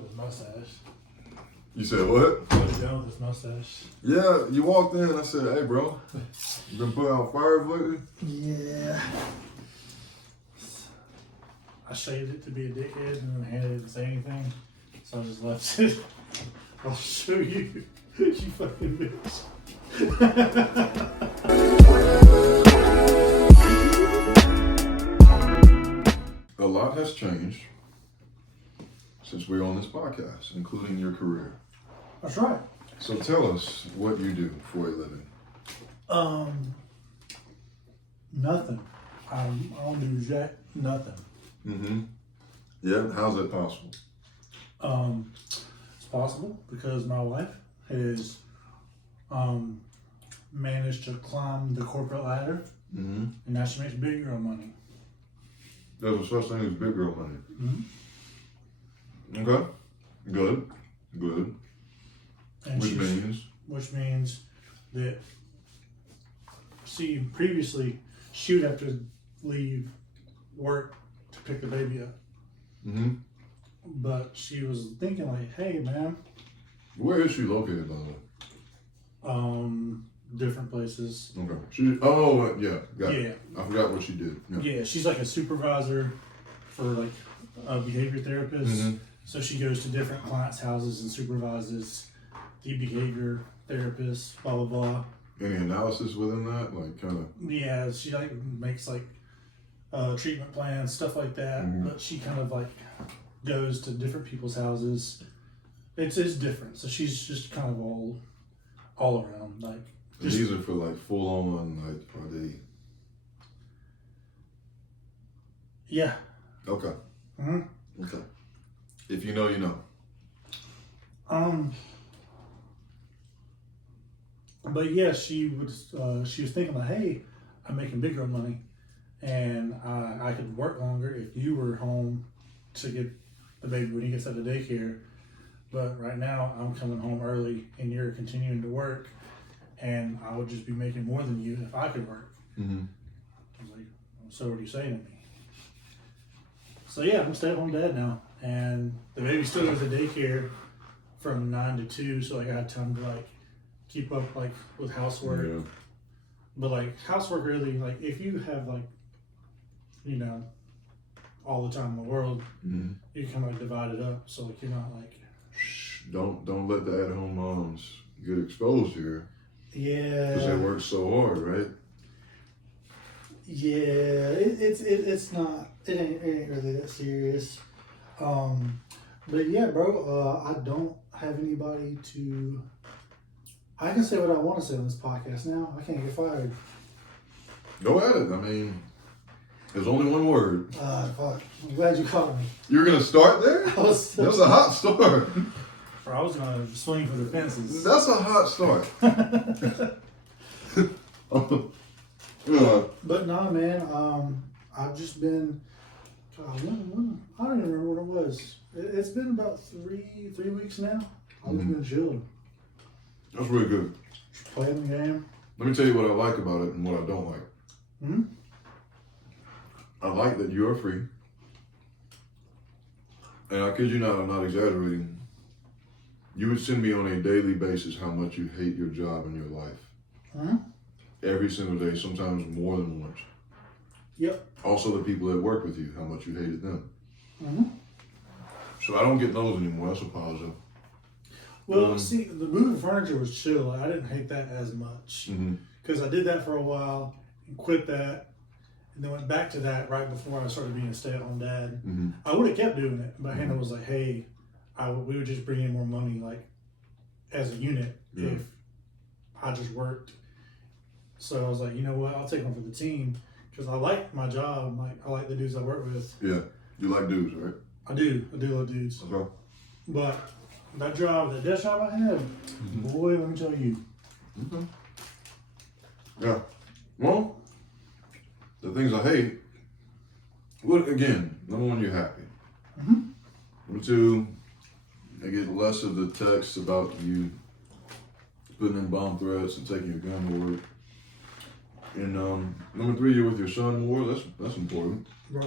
down with his mustache. You said what? Put it down with his mustache. Yeah, you walked in and I said, hey, bro, you been putting out fires lately? Yeah. I shaved it to be a dickhead and then handed it to say anything. So I just left it. I'll show you. You fucking bitch. A lot has changed since we're on this podcast, including your career. That's right. So tell us what you do for a living. Nothing. I don't do jack nothing. Mm-hmm. Yeah, how's that possible? It's possible because my wife has managed to climb the corporate ladder, Mm-hmm. and now she makes big girl money. There's a such thing as big girl money. Mm-hmm. Okay. Good. And which means that previously she would have to leave work to pick the baby up. Mm-hmm. But she was thinking like, hey man, Where is she located, by the way? different places. Okay. Got it. I forgot what she did. Yeah, she's like a supervisor for like a behavior therapist. Mm-hmm. So she goes to different clients' houses and supervises the behavior therapist, blah blah blah. Any analysis within that? Like kind of. Yeah, she like makes like treatment plans, stuff like that. Mm-hmm. But she kind of like goes to different people's houses. It's different. So she's just kind of all around like. These are for like full on, like, are they? Yeah. Okay. Mm-hmm. Okay. If you know, you know. But yeah, she was thinking like, hey, I'm making big girl money, and I could work longer if you were home to get the baby when he gets out of daycare. But right now, I'm coming home early, and you're continuing to work. And I would just be making more than you if I could work. Mm-hmm. I was like, so what are you saying to me? So yeah, I'm a stay-at-home dad now. And the baby still goes to daycare from 9 to 2, so like I have time to like keep up like with housework. Yeah. But like housework really, like if you have like, you know, all the time in the world, Mm-hmm. you can kind of like divide it up. So like you're not like. Shh, don't let the at-home moms get exposed here. Yeah. Because they work so hard, right? Yeah, it's not. It ain't really that serious. But yeah, bro. I don't have anybody to. I can say what I want to say on this podcast now. I can't get fired. Go at it. I mean, there's only one word. Fuck. I'm glad you caught me. You're gonna start there? That was a hot start. Or I was gonna swing for the fences. That's a hot start. But nah, man. I've just been. I don't even remember what it was. It's been about three weeks now. I've just been chilling. That's really good. Just playing the game. Let me tell you what I like about it and what I don't like. Hmm. I like that you are free. And I kid you not, I'm not exaggerating. You would send me on a daily basis how much you hate your job and your life. Hmm. Every single day, sometimes more than once. Yep. Also the people that work with you, how much you hated them. Hmm. So I don't get those anymore. That's a positive. Well, see, the moving furniture was chill. I didn't hate that as much because I did that for a while and quit that, and then went back to that right before I started being a stay-at-home dad. Mm-hmm. I would have kept doing it, but Hannah was like, "Hey, we would just bring in more money, like as a unit, if I just worked." So I was like, you know what? I'll take one for the team because I like my job. Like I like the dudes I work with. Yeah, you like dudes, right? I do love dudes. Okay. But that desk job I had, boy, let me tell you. Okay. Yeah. Well, the things I hate. Well, again, number one, you're happy. Mm-hmm. Number two, I get less of the texts about you putting in bomb threats and taking your gun to work. And number three, you're with your son more. That's important. Bro,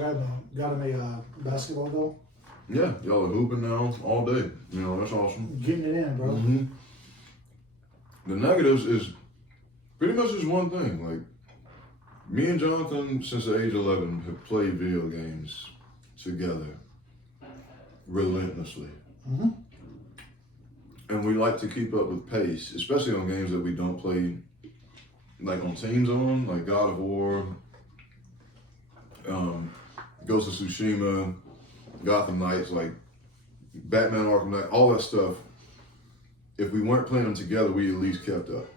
got him a basketball goal. Yeah, y'all are hooping now all day. You know, that's awesome. Getting it in, bro. Mm-hmm. The negatives is pretty much just one thing. Like, me and Jonathan, since the age of 11, have played video games together relentlessly. Mm-hmm. And we like to keep up with pace, especially on games that we don't play, like on teams on, like God of War, Ghost of Tsushima, Gotham Knights, like Batman Arkham Knight, all that stuff. If we weren't playing them together, we at least kept up.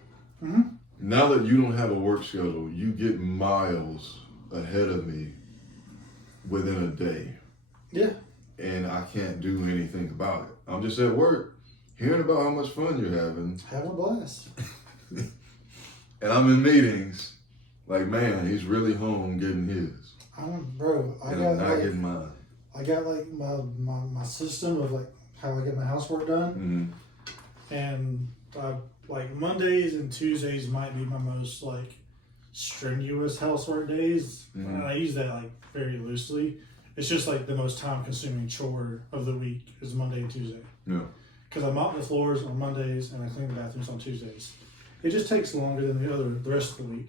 Mm-hmm. Now that you don't have a work schedule, you get miles ahead of me within a day. Yeah. And I can't do anything about it. I'm just at work, hearing about how much fun you're having. Having a blast. And I'm in meetings, like, man, he's really home getting his. I'm not getting mine. I got like my system of like how I get my housework done. Mm-hmm. And like Mondays and Tuesdays might be my most like strenuous housework days. Mm-hmm. And I use that like very loosely. It's just like the most time consuming chore of the week is Monday and Tuesday. Yeah. Because I mop the floors on Mondays and I clean the bathrooms on Tuesdays. It just takes longer than the rest of the week.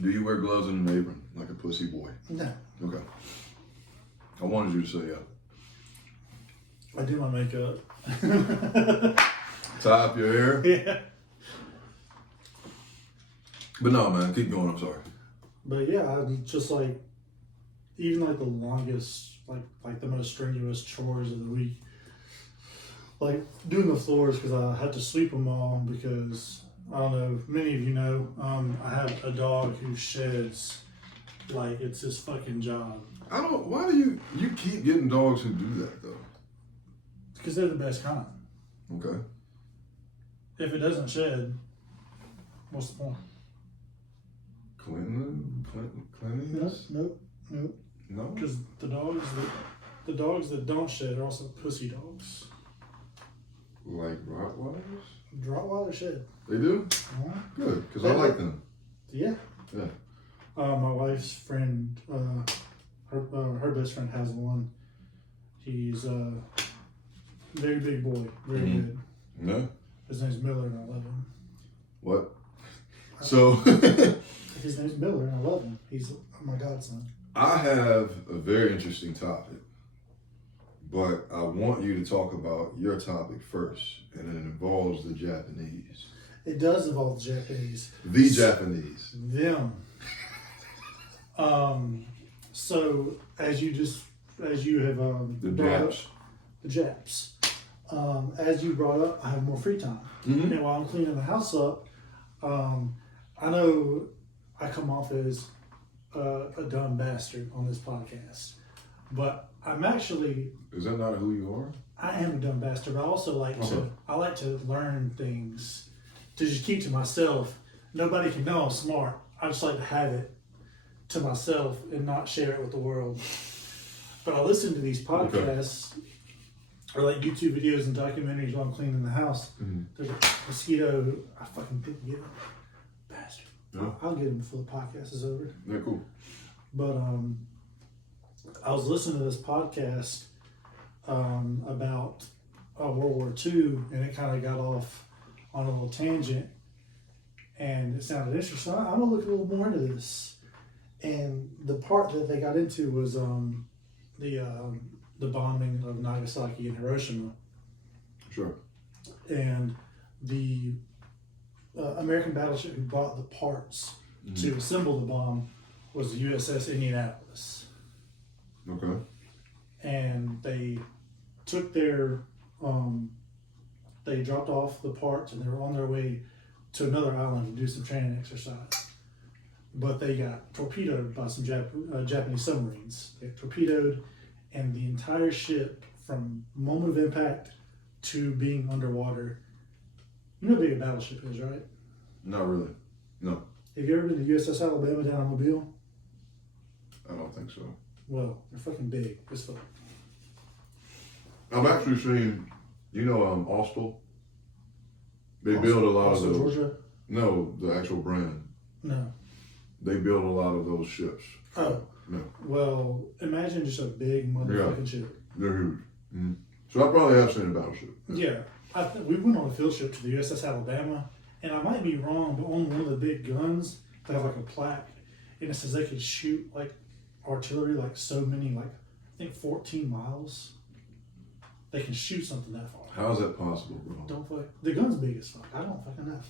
Do you wear gloves and an apron like a pussy boy? No. Okay. I wanted you to say yeah. I do my makeup. Tie up your hair? Yeah. But no, man, keep going, I'm sorry. But yeah, I'm just like, even like the longest, like the most strenuous chores of the week, like doing the floors because I had to sweep them all because, I don't know, many of you know, I have a dog who sheds like it's his fucking job. Why do you keep getting dogs who do that though? Because they're the best kind. Okay. If it doesn't shed, what's the point? Cleanliness? Nope. No? Because the dogs that don't shed are also pussy dogs. Like Rottweilers? Rottweiler shed. They do? Uh-huh. Good, because I like them. Yeah. Yeah. My wife's friend, her best friend has one. He's a very big boy, very good. Yeah. His name's Miller, and I love him. What? So. His name's Miller, and I love him. He's my godson. I have a very interesting topic, but I want you to talk about your topic first, and it involves the Japanese. It does involve the Japanese. The Japanese. Them. So as you have The brought up, Japs. the Japs. As you brought up, I have more free time, Mm-hmm. and while I'm cleaning the house up, I know I come off as a dumb bastard on this podcast, but I'm actually. Is that not who you are? I am a dumb bastard, but I also like to learn things to just keep to myself. Nobody can know I'm smart. I just like to have it to myself and not share it with the world. But I listen to these podcasts or like YouTube videos and documentaries while I'm cleaning the house. Mm-hmm. There's a mosquito. I fucking didn't get him. Bastard. Yeah. I'll get him before the podcast is over. Yeah, cool. But I was listening to this podcast about World War II, and it kind of got off on a little tangent, and it sounded interesting. I'm gonna look a little more into this. And the part that they got into was the bombing of Nagasaki and Hiroshima, Sure. and the American battleship who bought the parts to assemble the bomb was the USS Indianapolis. Okay. And they took their they dropped off the parts and they were on their way to another island to do some training exercise, but they got torpedoed by some Japanese submarines. They got torpedoed, and the entire ship from moment of impact to being underwater. You know how big a battleship is, right? Not really. No. Have you ever been to USS Alabama down in Mobile? I don't think so. Well, they're fucking big. It's fuck. I've actually seen, Austell? They build a lot of those. Georgia? No, the actual brand. No. They build a lot of those ships. Oh. No. Well, imagine just a big motherfucking ship. They're huge. So I probably have seen a battleship. Yeah, we went on a field trip to the USS Alabama, and I might be wrong, but on one of the big guns, they have like a plaque, and it says they could shoot like artillery like so many, like I think 14 miles. They can shoot something that far. How is that possible, bro? Don't fuck. The gun's big as fuck. I don't fucking know.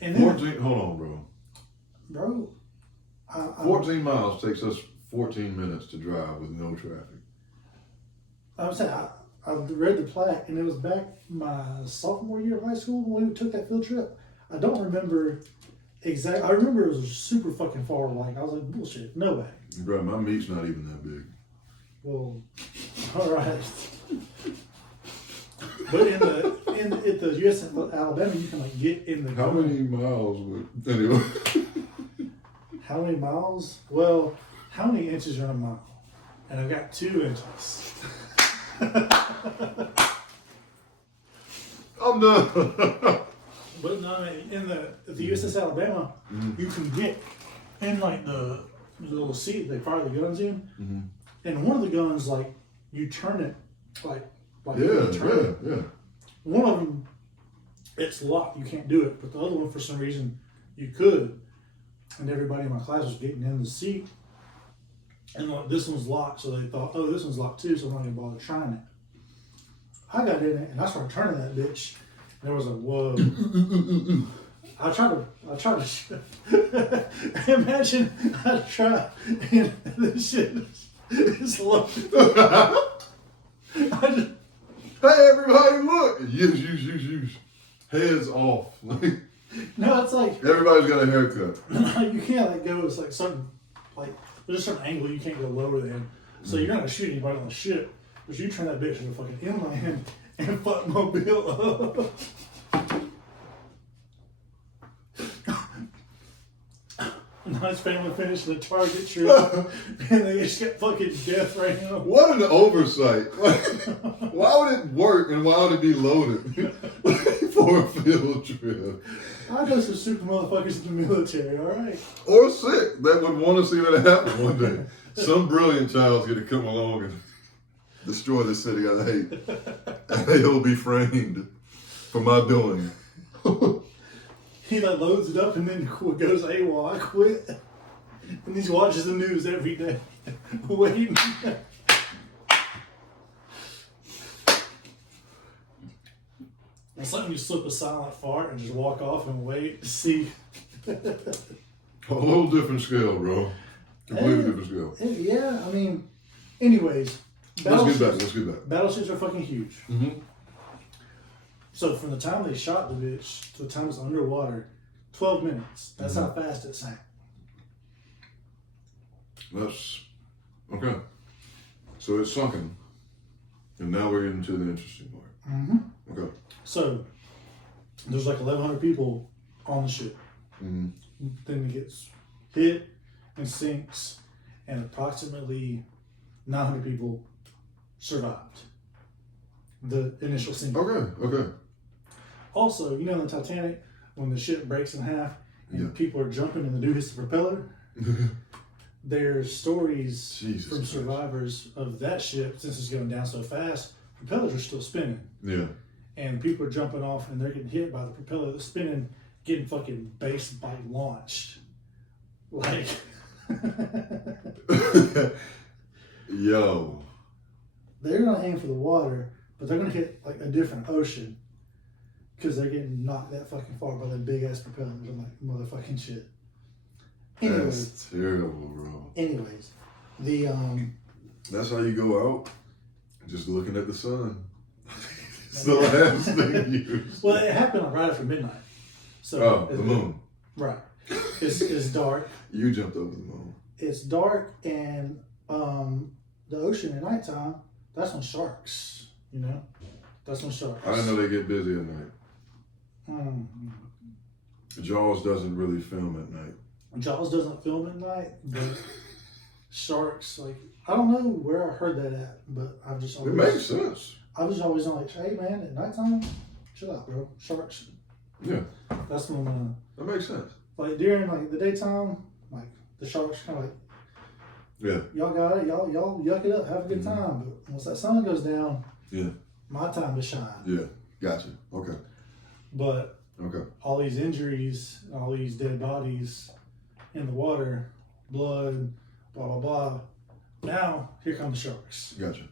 And then, 14. Hold on, bro. Bro. 14 miles takes us 14 minutes to drive with no traffic. I was saying, I read the plaque, and it was back my sophomore year of high school when we took that field trip. I don't remember exactly. I remember it was super fucking far. Like I was like, bullshit, no way. Bro, my meat's not even that big. Well, all right. But at the U.S. Alabama, you can like get in the. How many miles would anyway? How many miles? Well, how many inches are in a mile? And I've got 2 inches. I'm done. But no, in the USS Alabama, you can get in like the little seat they fire the guns in, and one of the guns like you turn it like yeah. One of them, it's locked. You can't do it, but the other one, for some reason, you could. And everybody in my class was getting in the seat, and like, this one's locked, so they thought, oh, this one's locked too, so I'm not gonna bother trying it. I got in it and I started turning that bitch. And there was a whoa. I tried to imagine I tried and this shit is low. Hey everybody, look! Use. Heads off. No, it's like everybody's got a haircut. You can't like go. It's like certain like there's a certain angle you can't go lower than. So you're not gonna shoot anybody on the ship, but you turn that bitch into fucking inland and fuck mobile up. Nice family finishing the target trip, and they just get fucking death right now. What an oversight! Why would it work and why would it be loaded for a field trip? I know some super motherfuckers in the military, all right? Or sick that would want to see that happen one day. Some brilliant child's gonna come along and destroy the city I hate, and he'll be framed for my doing. He like loads it up and then goes AWOL. I quit. And he watches the news every day, waiting. It's like when you slip a silent fart and just walk off and wait to see. A little different scale, bro. Completely different scale. Yeah, I mean, anyways. Let's get back. Battleships are fucking huge. Mm-hmm. So from the time they shot the bitch to the time it's underwater, 12 minutes. That's how fast it sank. That's okay. So it's sunken, and now we're getting to the interesting part. Mm-hmm. Okay. So there's like 1,100 people on the ship. Mm-hmm. Then it gets hit and sinks, and approximately 900 people survived the initial sinking. Okay. Also, you know, in the Titanic, when the ship breaks in half and people are jumping and the dude hits the propeller, there's stories from survivors of that ship, since it's going down so fast, propellers are still spinning. Yeah. And people are jumping off and they're getting hit by the propeller that's spinning, getting fucking base bite launched. Like. Yo. They're going to aim for the water, but they're going to hit like a different ocean. Because they're getting knocked that fucking far by that big ass propellers. I'm like, motherfucking shit. Anyways, that's terrible, bro. Anyways, that's how you go out, just looking at the sun. It's the last thing you use. Well, it happened right after midnight. So the moon. Right. It's dark. You jumped over the moon. It's dark, and the ocean at nighttime, that's when sharks, you know? That's when sharks. I didn't know they get busy at night. Jaws doesn't really film at night. Jaws doesn't film at night, but sharks, like, I don't know where I heard that at, but I've just always... It makes sense. I was always like, hey man, at nighttime, chill out, bro. Sharks. Yeah. That's when... that makes sense. Like, during, like, the daytime, like, the sharks kind of like... Yeah. Y'all got it, y'all yuck it up, have a good time. But once that sun goes down, Yeah. My time to shine. Yeah. Gotcha. Okay. But Okay. all these injuries, all these dead bodies in the water, blood, blah, blah, blah. Now, here come the sharks. Gotcha.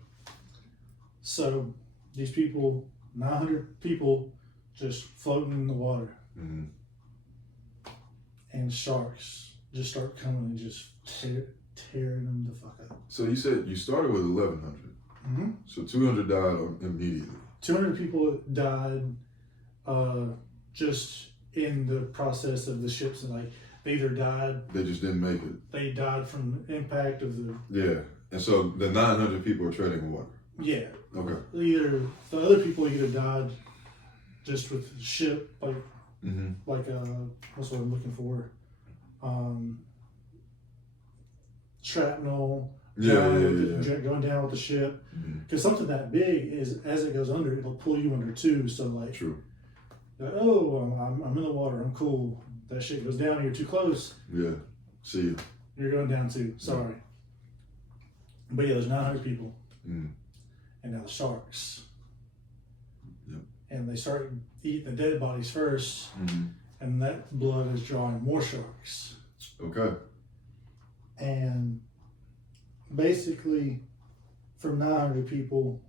So, these people, 900 people, just floating in the water. Mm-hmm. And sharks just start coming and just tearing them the fuck up. So you said you started with 1,100. Mm-hmm. So 200 died immediately. 200 people died just in the process of the ships. And like, they either died. They just didn't make it. They died from the impact of the. Yeah. And so the 900 people are treading water. Yeah. Okay. Either the other people either died just with the ship, like Mm-hmm. what's what I'm looking for? Shrapnel. Going down with the ship. Because something that big is, as it goes under, it'll pull you under too. So like, True. Like, oh, I'm in the water. I'm cool. That shit goes down. You're too close. Yeah. See you. You're going down too. Sorry. But yeah, there's 900 people. Mm. And now the sharks. Yep. And they start eating the dead bodies first. Mm-hmm. And that blood is drawing more sharks. Okay. And basically, from 900 people,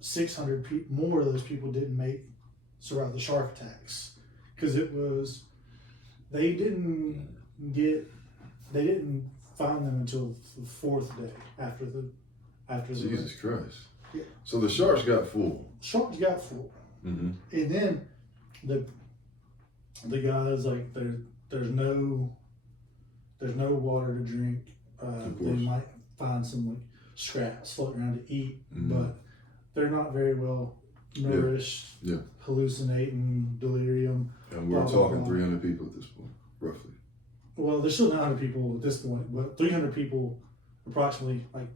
600 more of those people didn't survive the shark attacks. Because they didn't find them until the fourth day after the. Jesus Christ. Yeah. So the sharks got full. Sharks got full. Mm-hmm. And then the guys, like, there's no water to drink. They might find some like scraps floating around to eat, but they're not very well nourished. Yeah. Hallucinating, delirium. And we're talking 300 people at this point, roughly. Well, there's still 900 people at this point, but 300 people approximately like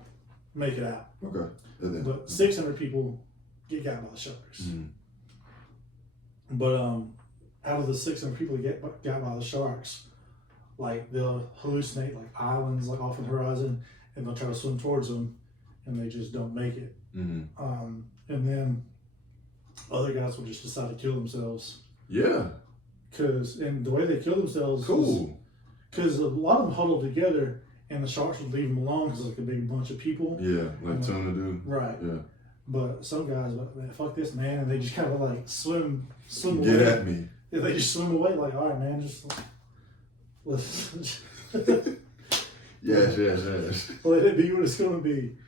make it out. Okay. And then, But 600 people get got by the sharks. Mm-hmm. But out of the 600 people that get got by the sharks, like they'll hallucinate like islands like off on the horizon, and they'll try to swim towards them, and they just don't make it. Mm-hmm. And then other guys will just decide to kill themselves. Yeah. And the way they kill themselves, cool. Because a lot of them huddle together, and the sharks would leave them alone because like a big bunch of people. Yeah, like tuna do. Right. Yeah. But some guys, like, man, fuck this, man, and they just kind of like swim away. Get at me. Yeah, they just swim away. Like, all right, man, just let's. Yes. Let it be what it's gonna be.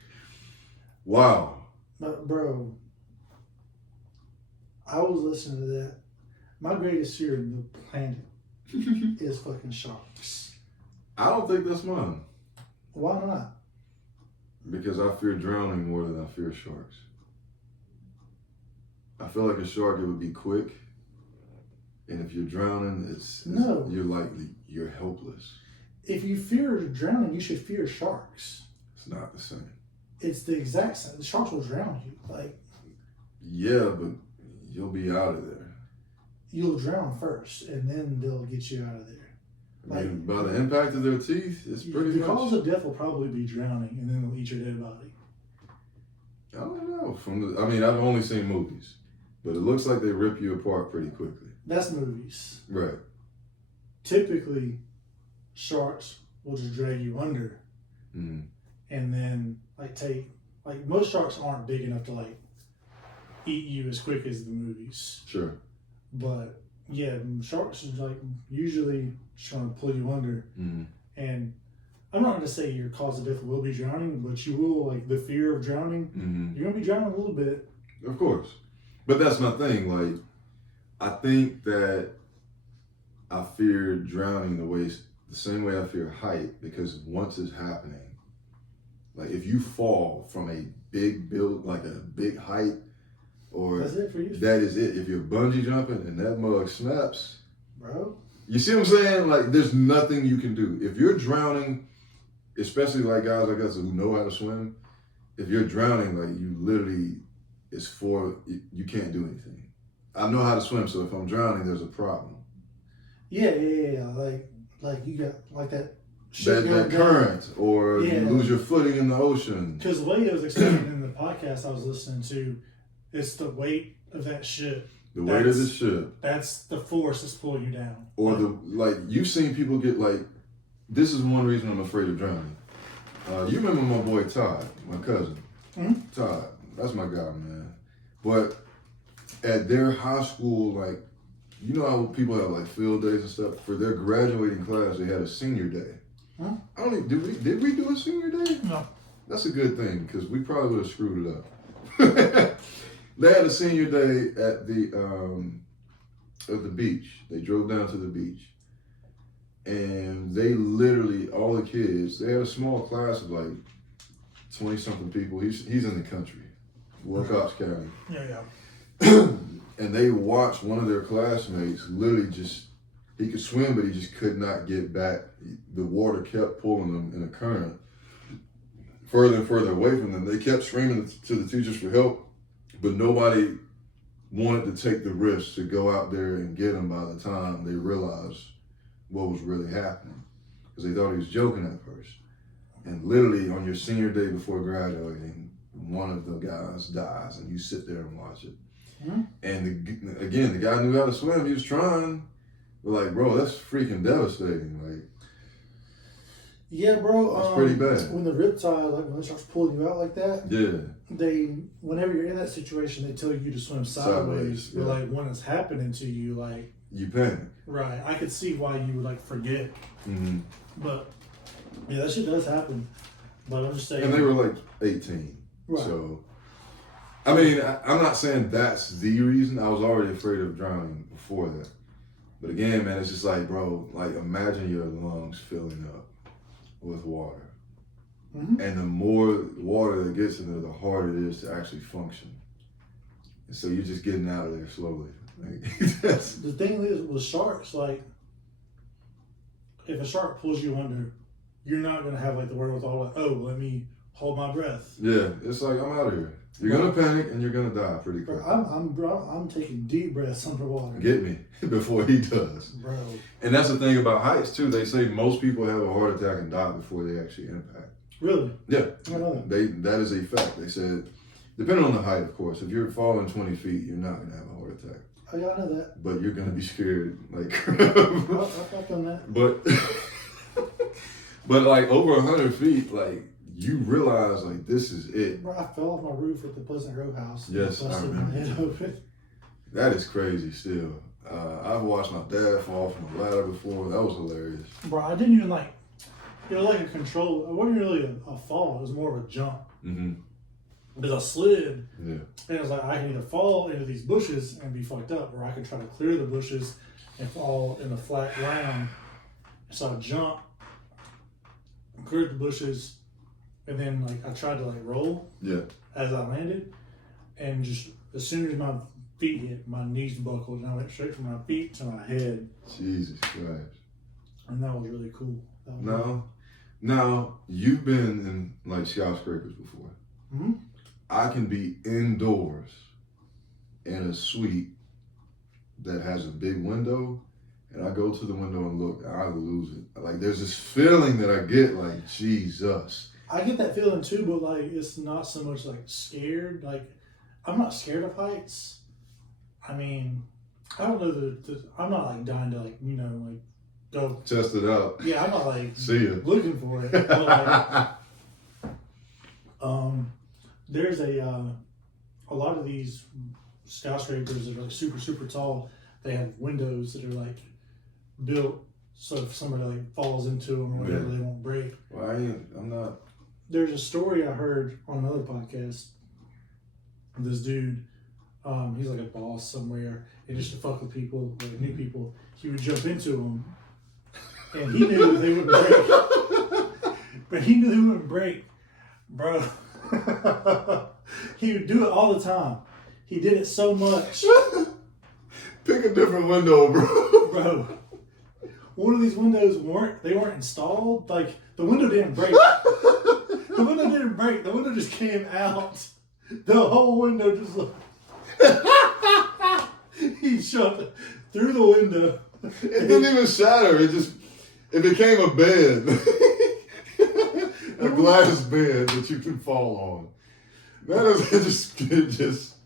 Wow. But bro, I was listening to that. My greatest fear in the planet is fucking sharks. I don't think that's mine. Why not? Because I fear drowning more than I fear sharks. I feel like a shark, it would be quick. And if you're drowning, you're helpless. If you fear drowning, you should fear sharks. It's not the same. It's the exact same. The sharks will drown you. Like, yeah, but you'll be out of there. You'll drown first, and then they'll get you out of there. I mean, by the impact of their teeth, it's pretty much. The cause of death will probably be drowning, and then they'll eat your dead body. I don't know. I've only seen movies, but it looks like they rip you apart pretty quickly. That's movies. Right. Typically, sharks will just drag you under, mm-hmm. and then most sharks aren't big enough to eat you as quick as the movies. Sure. But yeah, sharks is usually just trying to pull you under, mm-hmm. and I'm not going to say your cause of death will be drowning, but you will the fear of drowning. Mm-hmm. You're going to be drowning a little bit. Of course, but that's my thing. I think that I fear drowning the same way I fear height, because once it's happening, if you fall from a big a big height, or that's it for you. That is it. If you're bungee jumping and that mug snaps, bro. You see what I'm saying? There's nothing you can do. If you're drowning, especially guys like us who know how to swim, if you're drowning, you literally, you can't do anything. I know how to swim, so if I'm drowning, there's a problem. Yeah. You got that That current, or you lose your footing in the ocean. Because the way it was explained in the podcast I was listening to, it's the weight of that ship. The weight of the ship. That's the force that's pulling you down. Or you've seen people get this is one reason I'm afraid of drowning. You remember my boy Todd, my cousin. Mm-hmm. Todd, that's my guy, man. But at their high school, you know how people have field days and stuff? For their graduating class, they had a senior day. Huh? I don't even, did we do a senior day? No. That's a good thing, because we probably would have screwed it up. They had a senior day at the beach. They drove down to the beach. And they literally, all the kids, they had a small class of 20-something people. He's in the country, Wilcox County. Yeah. And they watched one of their classmates literally he could swim, but he just could not get back. The water kept pulling him in a current further and further away from them. They kept screaming to the teachers for help, but nobody wanted to take the risk to go out there and get him by the time they realized what was really happening, because they thought he was joking at first. And literally on your senior day before graduating, one of the guys dies, and you sit there and watch it. Mm-hmm. And the guy knew how to swim. He was trying, but bro, that's freaking devastating. Yeah, bro. That's pretty bad. When the riptide, when it starts pulling you out like that, yeah. Whenever you're in that situation, they tell you to swim sideways. But yeah. When it's happening to you, you panic. Right. I could see why you would forget. Mm-hmm. But yeah, that shit does happen. But I'm just saying. And they were 18. Right. So, I mean, I'm not saying that's the reason. I was already afraid of drowning before that. But again, man, it's just bro, imagine your lungs filling up with water. Mm-hmm. And the more water that gets in there, the harder it is to actually function. And so you're just getting out of there slowly. The thing is with sharks, if a shark pulls you under, you're not gonna have the wherewithal let me hold my breath. Yeah, it's I'm out of here. You're gonna panic and you're gonna die pretty quick. I'm taking deep breaths underwater. Get me before he does, bro. And that's the thing about heights too. They say most people have a heart attack and die before they actually impact. Really? Yeah. I know that. That is a fact. They said, depending on the height, of course. If you're falling 20 feet, you're not gonna have a heart attack. Oh yeah, I know that. But you're gonna be scared I've done that. But over 100 feet, you realize this is it. Bro, I fell off my roof at the Pleasant Grove house. Yes, I remember. My head open. That is crazy still. I've watched my dad fall from a ladder before. That was hilarious. Bro, I didn't even it was a control. It wasn't really a fall. It was more of a jump. Mm-hmm. Because I slid. Yeah. And it was I can either fall into these bushes and be fucked up, or I could try to clear the bushes and fall in the flat ground. So I jumped, cleared the bushes, and then I tried to roll. Yeah. As I landed, and just as soon as my feet hit, my knees buckled, and I went straight from my feet to my head. Jesus Christ. And that was really cool. Now you've been in skyscrapers before. Mm-hmm. I can be indoors in a suite that has a big window, and I go to the window and look, and I lose it. There's this feeling that I get Jesus. I get that feeling too, but it's not so much scared. I'm not scared of heights. I mean, I don't know I'm not dying to go test it out. Yeah, I'm not see ya. Looking for it. But, there's a lot of these skyscrapers that are super, super tall. They have windows that are built so if somebody falls into them or whatever, they won't break. Well, I'm not. There's a story I heard on another podcast. This dude, he's a boss somewhere, and just to fuck with people, new people, he would jump into them, and he knew they wouldn't break. But he knew they wouldn't break, bro. He would do it all the time. He did it so much. Pick a different window, bro. Bro, one of these windows weren't installed. The window didn't break. The window didn't break. The window just came out. The whole window just he jumped through the window. It didn't even shatter. It became a bed. A glass bed that you can fall on. That is just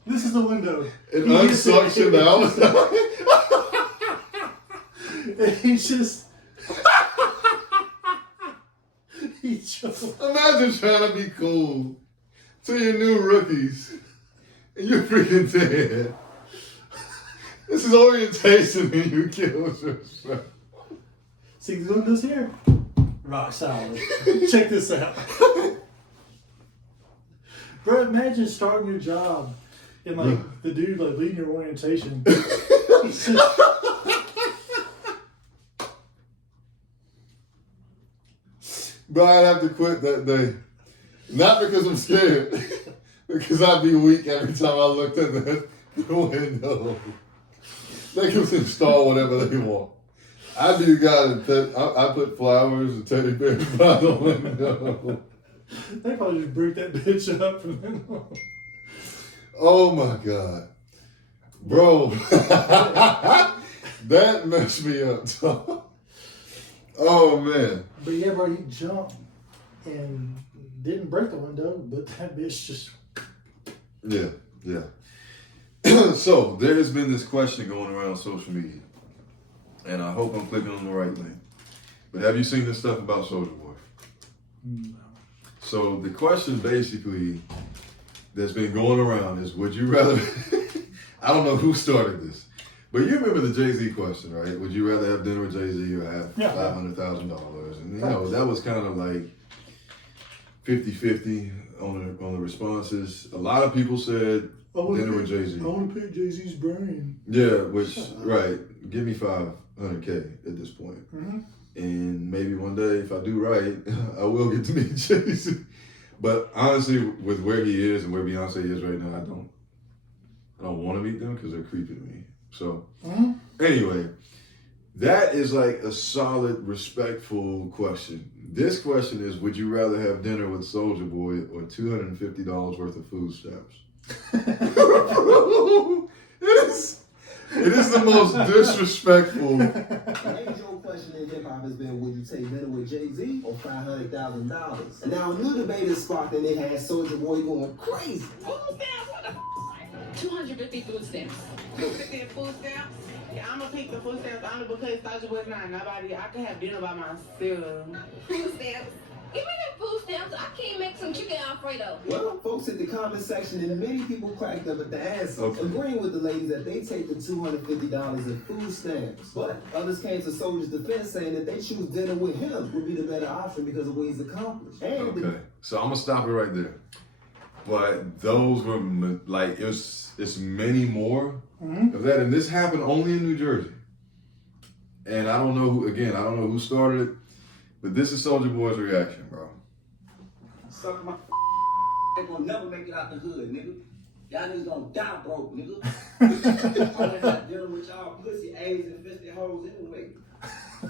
This is the window. it unsuctioned out. He just he choked. Imagine trying to be cool to your new rookies and you're freaking dead. This is orientation and you killed yourself. See the windows here? Rock solid. Check this out. Bro, imagine starting your job and like the dude like leading your orientation. He's just, Bro, I'd have to quit that day. Not because I'm scared, because I'd be weak every time I looked at the window. They can install whatever they want. I'd be the guy that I put flowers and teddy bears by the window. they probably just break that bitch up from then on. Oh my God. Bro. That messed me up. Oh man. But yeah, bro, he jumped and didn't break the window, but that bitch just. Yeah. So there has been this question going around social media, and I hope I'm clicking on the right link. But have you seen this stuff about Soulja Boy? No. So the question basically that's been going around is, would you rather? I don't know who started this, but you remember the Jay-Z question, right? Would you rather have dinner with Jay-Z or have $500,000? And that was kind of like 50-50 on the responses. A lot of people said dinner with Jay-Z. I want to pick Jay-Z's brain. Yeah, which, right, give me $500K at this point. Mm-hmm. And maybe one day, if I do right, I will get to meet Jay-Z. But honestly, with where he is and where Beyonce is right now, I don't want to meet them because they're creepy to me. So, anyway, that is like a solid, respectful question. This question is, would you rather have dinner with Soulja Boy or $250 worth of food stamps? It is the most disrespectful. The age-old question in hip-hop has been, would you take dinner with Jay-Z or $500,000? And now a new debate is sparked and it has Soulja Boy going crazy. Food stamps? What the f? 250 food stamps. 250 food stamps? Yeah, I'm gonna pick the food stamps only because Soulja Boy's not nobody. I can have dinner by myself. Food stamps? Give me them food stamps. I can't make some chicken Alfredo. Well, folks in the comment section and many people cracked up at the answer, agreeing with the ladies that they take the $250 in food stamps. But others came to Soulja's defense saying that they choose dinner with him would be the better option because of what he's accomplished. And So I'm gonna stop it right there. But those were like it's many more of that, and this happened only in New Jersey. And I don't know who started it, but this is Soulja Boy's reaction, bro. Suck my they gonna never make it out the hood, nigga. Y'all niggas gonna die broke, nigga. I would not dealing with y'all pussy, AIDS, infested hoes anyway.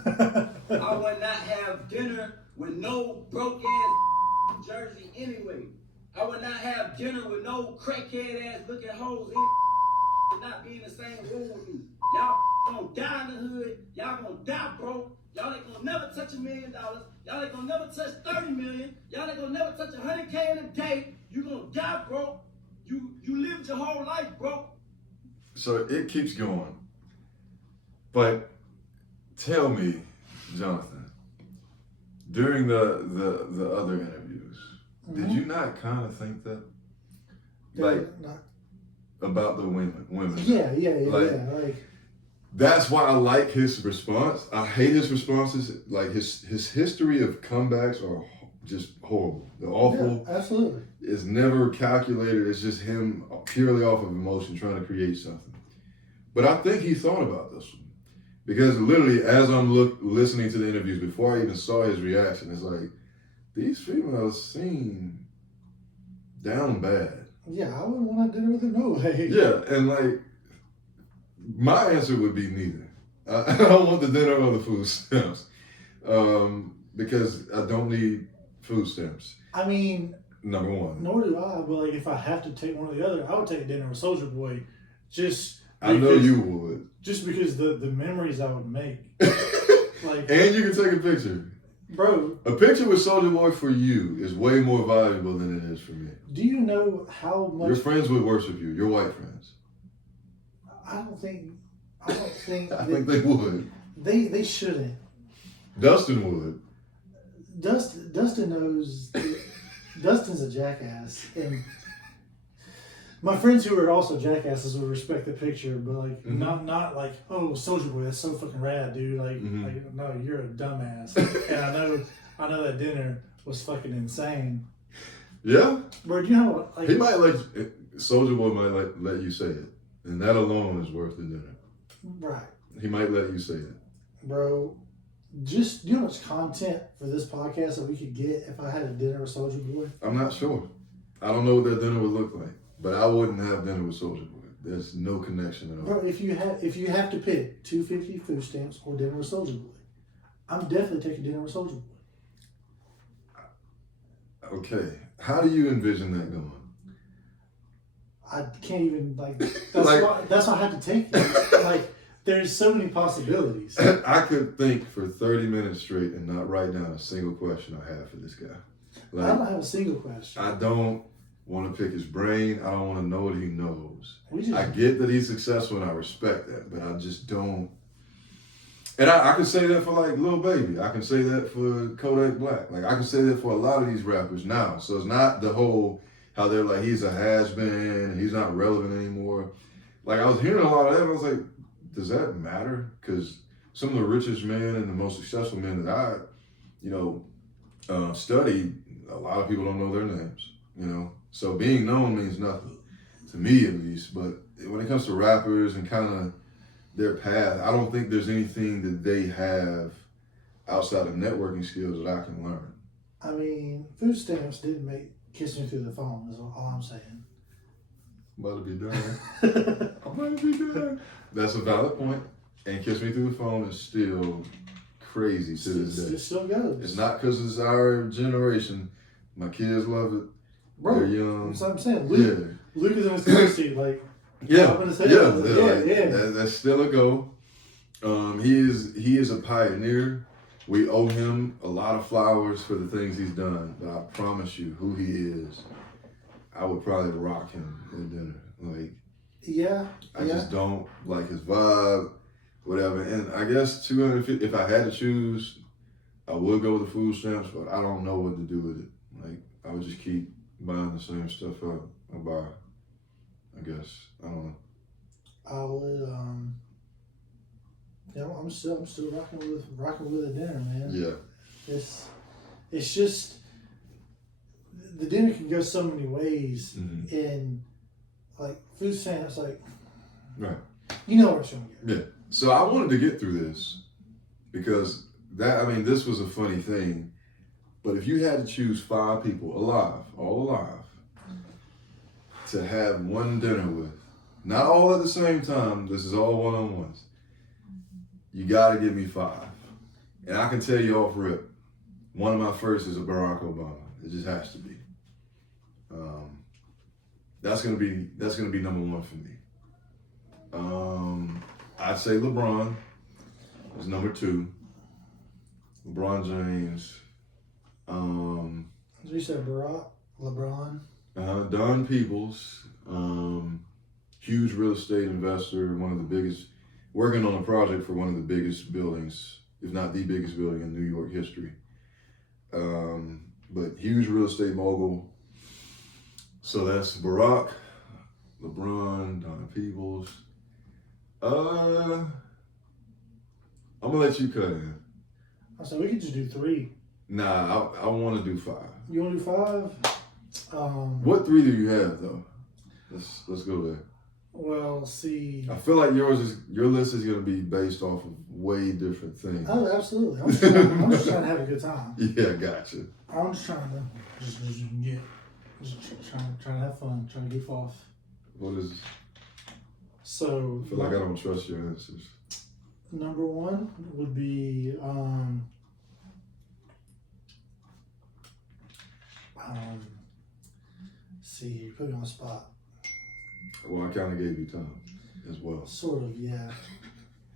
I would not have dinner with no broke ass Jersey anyway. I would not have dinner with no crackhead ass looking hoes and not be in the same room with me. Y'all gonna die in the hood. Y'all gonna die broke. Y'all ain't gonna never touch $1 million. Y'all ain't gonna never touch 30 million. Y'all ain't gonna never touch 100K in a day. You gonna die broke. You lived your whole life broke. So it keeps going. But tell me, Jonathan, during the other interviews, did you not kind of think that? Like, about the women? Yeah. Like, that's why I like his response. I hate his responses. Like his history of comebacks are just horrible. They're awful. Yeah, absolutely. It's never calculated. It's just him purely off of emotion trying to create something. But I think he thought about this one. Because literally, as I'm listening to the interviews, before I even saw his reaction, it's like, these females seem down bad. Yeah, I wouldn't want to dinner with him, no way. Yeah, and like, my answer would be neither. I don't want the dinner or the food stamps. Because I don't need food stamps. I mean, number one. Nor do I, but like if I have to take one or the other, I would take dinner with Soulja Boy. Just I know you would. Just because the memories I would make. Like, and you can take a picture. Bro, A picture with Soulja Boy for you is way more valuable than it is for me. do you know how much? Your friends would worship you. Your white friends. I don't think. I think they would. They shouldn't. Dustin would. Dustin knows. Dustin's a jackass, and my friends who are also jackasses would respect the picture, but like not like, oh, Soulja Boy, that's so fucking rad, dude. Like no, you're a dumbass. And I know that dinner was fucking insane. Yeah. Bro, do you know like He might Soulja Boy might let you say it, and that alone is worth the dinner. Right. He might let you say it. Bro, just do you know how much content for this podcast that we could get if I had a dinner with Soulja Boy? I'm not sure. I don't know what that dinner would look like, but I wouldn't have dinner with Soulja Boy. There's no connection at all. Bro, if you have to pick $2.50 food stamps or dinner with Soulja Boy, I'm definitely taking dinner with Soulja Boy. Okay, how do you envision that going? I can't even like. Like- That's why I have to take it. Like, there's so many possibilities. I could think for 30 minutes straight and not write down a single question I have for this guy. I don't have a single question. I don't want to pick his brain. I don't want to know what he knows. We just I get that he's successful and I respect that, but I just don't. And I can say that for like Lil Baby. I can say that for Kodak Black. Like I can say that for a lot of these rappers now. So it's not the whole how they're like he's a has-been and he's not relevant anymore. Like I was hearing a lot of that. I was like, does that matter? Because some of the richest men and the most successful men that I, studied, a lot of people don't know their names. So being known means nothing to me at least. But when it comes to rappers and kind of their path, I don't think there's anything that they have outside of networking skills that I can learn. I mean, food stamps didn't make Kiss Me Through the Phone, is all I'm saying. I'm about to be done. I'm about to be done. That's a valid point. And Kiss Me Through the Phone is still crazy to this day. It still goes. It's not because it's our generation. My kids love it. Bro, they're young. that's what I'm saying. Luke is in his car seat, like, Yeah, I'm gonna say yeah, that. Like, yeah. That's still a go. He is a pioneer. We owe him a lot of flowers for the things he's done. But I promise you, who he is, I would probably rock him at dinner. Like, I just don't like his vibe, whatever. And I guess 250. If I had to choose, I would go with the food stamps, but I don't know what to do with it. Like, I would just keep buying the same stuff I buy. I guess. I don't know. I would, I'm still rocking with a dinner, man. Yeah. It's just the dinner can go so many ways, Mm-hmm. and like food stamps, like, Right. you know where it's gonna go. Yeah. So I wanted to get through this because this was a funny thing. But if you had to choose 5 people all alive, to have one dinner with, not all at the same time, this is all one-on-ones, you gotta give me 5. And I can tell you off rip, one of my first is a Barack Obama. It just has to be. That's gonna be number 1 for me. I'd say LeBron is number 2. LeBron James. You said LeBron. Don Peoples, huge real estate investor, one of the biggest, working on a project for one of the biggest buildings, if not the biggest building in New York history. But huge real estate mogul. So that's Barack, LeBron, Don Peoples. I'm gonna let you cut in. So we could just do 3. Nah, I want to do 5. You want to do 5? What 3 do you have though? Let's go there. Well, see. I feel like your list is gonna be based off of way different things. Oh, absolutely. I'm just trying to have a good time. Yeah, gotcha. I'm just trying to trying to have fun, trying to goof off. What is? So I feel like I don't trust your answers. Number 1 would be see, you put me on the spot. Well, I kind of gave you time as well. Sort of, yeah.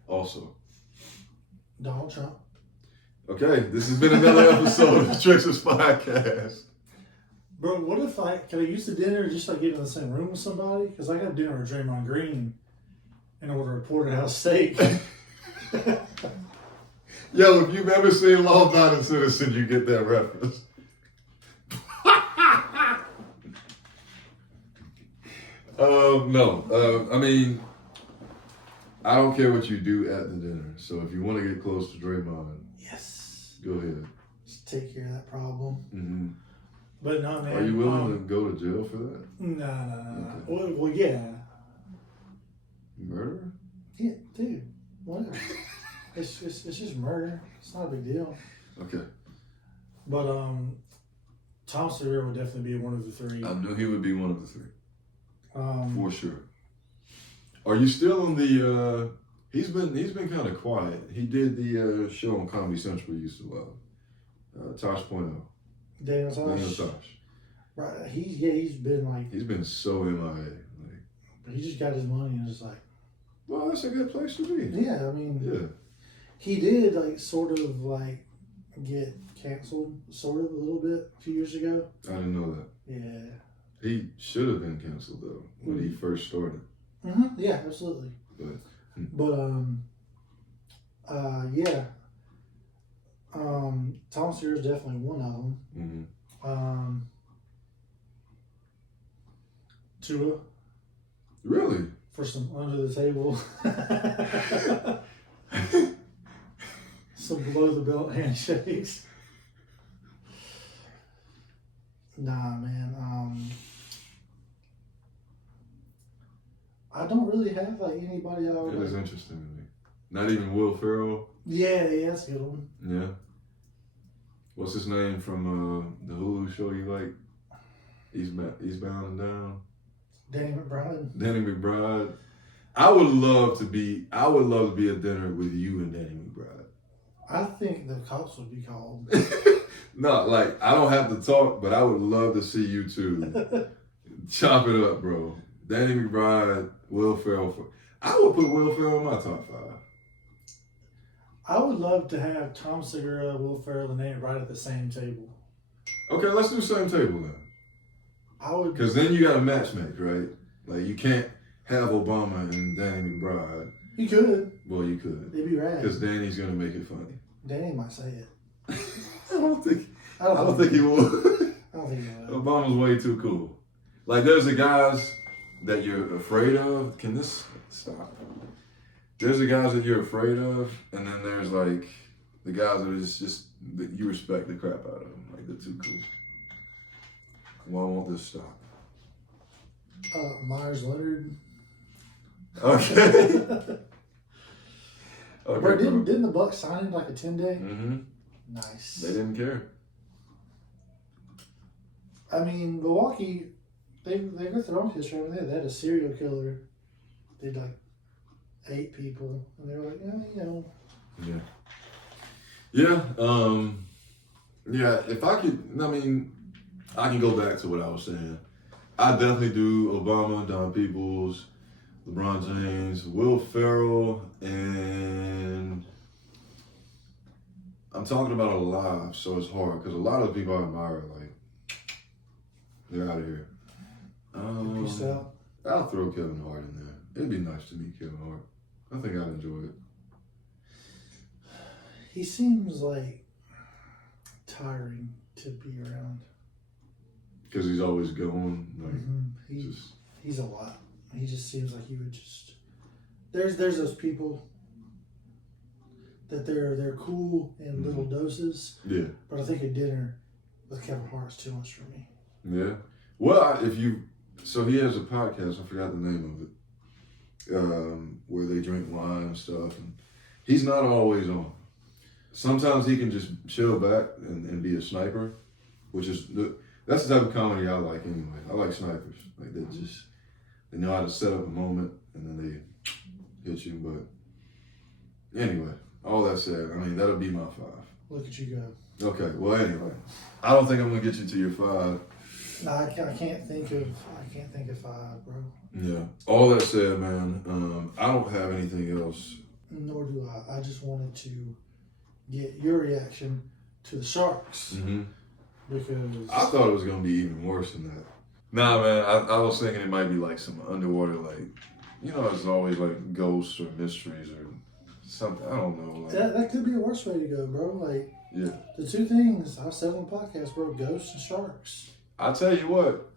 Also, Donald Trump. Okay, this has been another episode of the Trixers Podcast. Bro, what if can I use the dinner just like get in the same room with somebody? Because I got dinner with Draymond Green and order a porterhouse steak. Yo, if you've ever seen Law Abiding Citizen, you get that reference. No. I mean, I don't care what you do at the dinner. So if you want to get close to Draymond, Yes. go ahead. Just take care of that problem. Mm-hmm. But no, man. Are you willing to go to jail for that? No. Okay. Well, yeah. Murder? Yeah, dude. Whatever. It's just murder. It's not a big deal. Okay. But Tom Segura would definitely be one of the three. I knew he would be one of the three. For For sure. Are you still on the? He's been kind of quiet. He did the show on Comedy Central you used to love. Tosh Point. Daniel Daniel Tosh. Tosh. Right. He's been like. He's been so MIA. But he just got his money and it's like. Well, that's a good place to be. Yeah, I mean. Yeah. He did like sort of like get canceled, sort of a little bit a few years ago. I didn't know that. Yeah. He should have been canceled though when he first started. Mm-hmm. Yeah, absolutely. But yeah. Tom Segura is definitely one of them. Mm-hmm. Tua Really? for some under the table, some below the belt handshakes. Nah, man. I don't really have like anybody I would. It is interesting to me. Not even Will Ferrell. Yeah, that's a good one. Yeah. What's his name from the Hulu show you like? Eastbound and Down. Danny McBride. Danny McBride. I would love to be at dinner with you and Danny McBride. I think the cops would be called. No, like I don't have to talk, but I would love to see you two chop it up, bro. Danny McBride, Will Ferrell. I would put Will Ferrell in my top 5. I would love to have Tom Segura, Will Ferrell, and Danny McBride at the same table. Okay, let's do same table then. I would. Because then you got a matchmake, right? Like you can't have Obama and Danny McBride. You could. Well, you could. It'd be rad. Because Danny's gonna make it funny. Danny might say it. I don't think he would. I don't think he would. Obama's way too cool. Like there's the guys that you're afraid of. Can this stop? There's the guys that you're afraid of, and then there's like the guys that is just that you respect the crap out of them. Like they're too cool. Why won't this stop? Myers Leonard. Okay. Okay. Bro, didn't the Bucks sign him like a 10-day? Mm-hmm. Nice. They didn't care. I mean, Milwaukee, they got their own history. I mean, they had a serial killer. They like 8 people, and they were like, Yeah. Yeah. Yeah. If I could, I mean, I can go back to what I was saying. I definitely do Obama, Don Peoples, LeBron James, Will Ferrell, and I'm talking about alive, so it's hard because a lot of the people I admire, like, they're out of here. Peace out. I'll throw Kevin Hart in there. It'd be nice to meet Kevin Hart. I think I'd enjoy it. He seems like tiring to be around. Because he's always going. Like, He's a lot. He just seems like he would just. There's those people that they're cool in little doses. Yeah. But I think a dinner with Kevin Hart's too much for me. Yeah. Well, so he has a podcast. I forgot the name of it. Where they drink wine and stuff. And he's not always on. Sometimes he can just chill back and be a sniper, which is that's the type of comedy I like anyway. I like snipers. Like they know how to set up a moment and then they hit you. But anyway, all that said, I mean that'll be my 5. Look at you go. Okay. Well, anyway, I don't think I'm gonna get you to your 5. No, I can't think of 5, bro. Yeah. All that said, man, I don't have anything else. Nor do I. I just wanted to get your reaction to the sharks. Mm-hmm. Because I thought it was gonna be even worse than that. Nah, man, I was thinking it might be like some underwater, like, you know, it's always like ghosts or mysteries or something. I don't know. Like, that could be a worse way to go, bro. Like, yeah. the two things I've said on the podcast, bro, ghosts and sharks. I tell you what,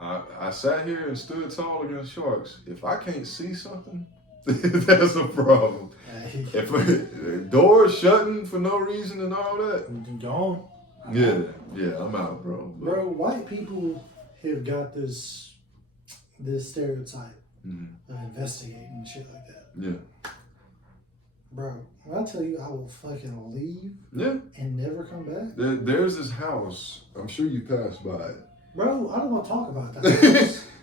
I sat here and stood tall against sharks. If I can't see something, that's a problem. Hey. If doors shutting for no reason and all that, Gone. yeah, I'm out, bro. Bro, white people have got this stereotype of investigating and shit like that. Yeah. Bro, when I tell you I will fucking leave and never come back. There's this house. I'm sure you passed by it. Bro, I don't want to talk about that.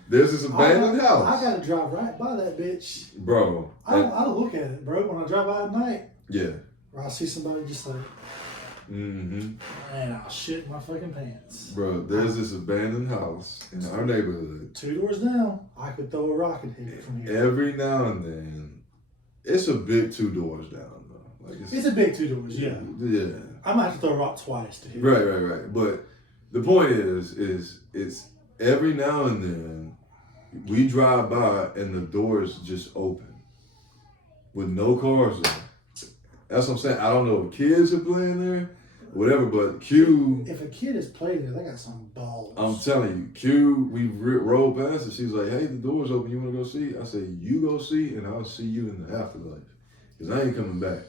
There's this abandoned house. I gotta drive right by that bitch. Bro. I don't look at it, bro. When I drive by at night, Yeah. or I see somebody just like, Mm-hmm. man, I'll shit my fucking pants. Bro, there's this abandoned house in our neighborhood. 2 doors down, I could throw a rock and hit it from here. Every now and then, it's a big 2 doors down, though. Like It's a big 2 doors, yeah. Yeah. I might have to throw a rock twice to hit it. Right. But the point is it's every now and then we drive by and the doors just open with no cars there. That's what I'm saying. I don't know if kids are playing there, whatever, but Q. If a kid is playing there, they got some balls. I'm telling you, Q, we rolled past and she's like, hey, the door's open. You want to go see? I said, you go see and I'll see you in the afterlife. Because I ain't coming back.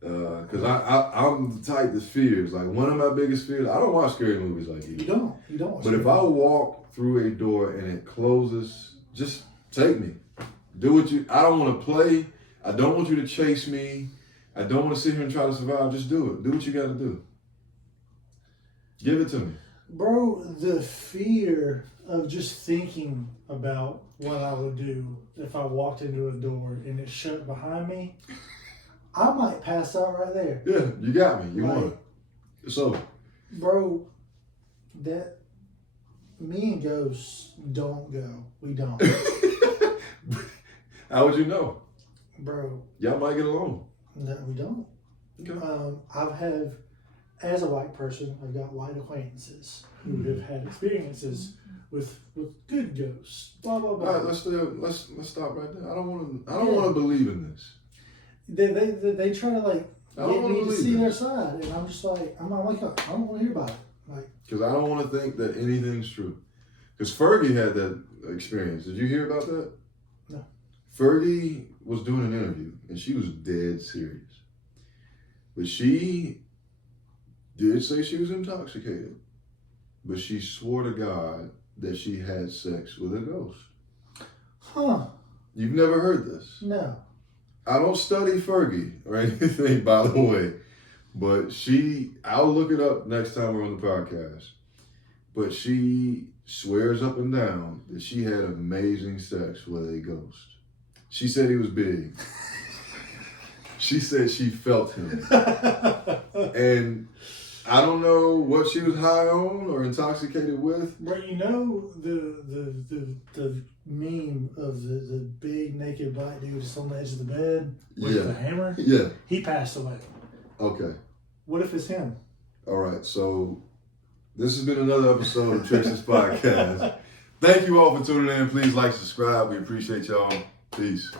Because I'm the type that fears. Like, one of my biggest fears, I don't watch scary movies like you. You don't. But if I walk through a door and it closes, just take me. Do what you, I don't want to play. I don't want you to chase me. I don't want to sit here and try to survive. Just do it. Do what you got to do. Give it to me. Bro, the fear of just thinking about what I would do if I walked into a door and it shut behind me, I might pass out right there. Yeah, you got me. You won. It's over. Bro, that me and ghosts don't go. We don't. How would you know? Bro. Y'all might get along. No, we don't. Okay. As a white person, I've got white acquaintances who have had experiences with good ghosts. Blah blah blah. All right, let's stop right there. I don't want to believe in this. They try to like get me to see this. their side, and I'm just like, I don't want to hear about it. Like, because I don't want to think that anything's true. Because Fergie had that experience. Did you hear about that? No. Fergie was doing an interview, and she was dead serious. But she did say she was intoxicated. But she swore to God that she had sex with a ghost. Huh. You've never heard this? No. I don't study Fergie or anything, by the way. But I'll look it up next time we're on the podcast. But she swears up and down that she had amazing sex with a ghost. She said he was big. She said she felt him. And I don't know what she was high on or intoxicated with. But you know the meme of the big naked black dude just on the edge of the bed with the hammer? Yeah. He passed away. Okay. What if it's him? All right. So this has been another episode of Trix's Podcast. Thank you all for tuning in. Please like, subscribe. We appreciate y'all. Peace.